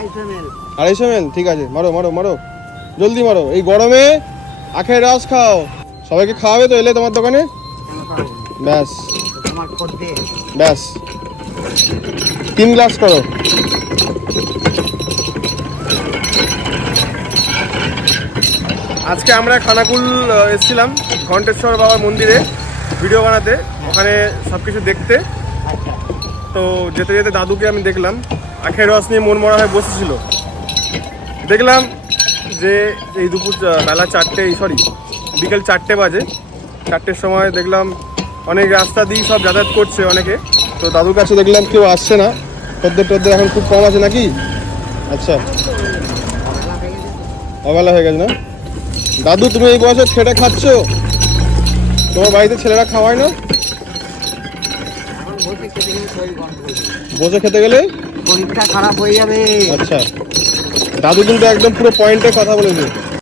250 ml, ঠিক আছে, মারো মারো মারো, জলদি মারো। এই গরমে আখের রস খাও। সবাইকে খাওয়াবে তো এলে তোমার দোকানে? ব্যাস ব্যাস, 3 গ্লাস করো। আজকে আমরা খানাকুল এসেছিলাম ঘণ্টেশ্বর বাবার মন্দিরে ভিডিও বানাতে, ওখানে সব কিছু দেখতে। তো যেতে যেতে দাদুকে আমি দেখলাম আখের রস নিয়ে মন মরা হয়ে বসেছিল। দেখলাম যে এই দুপুর বেলা 4টে, বিকেল 4টে বাজে। 4টের সময় দেখলাম অনেক রাস্তা দিয়ে সব যাতায়াত করছে অনেকে। তো দাদুর কাছে দেখলাম কেউ আসছে না, টদ্দের এখন খুব কম আছে নাকি? আচ্ছা, অবেলা হয়ে গেছে না? দাদু, তুমি এই বয়সে খেটে খাচ্ছ, তোমার বাড়িতে ছেলেরা খাওয়ায় না? বসে খেতে গেলে শরীরটা খারাপ হয়ে যাবে। আচ্ছা, দাদু কিন্তু একদম পুরো পয়েন্টে কথা বলেছে।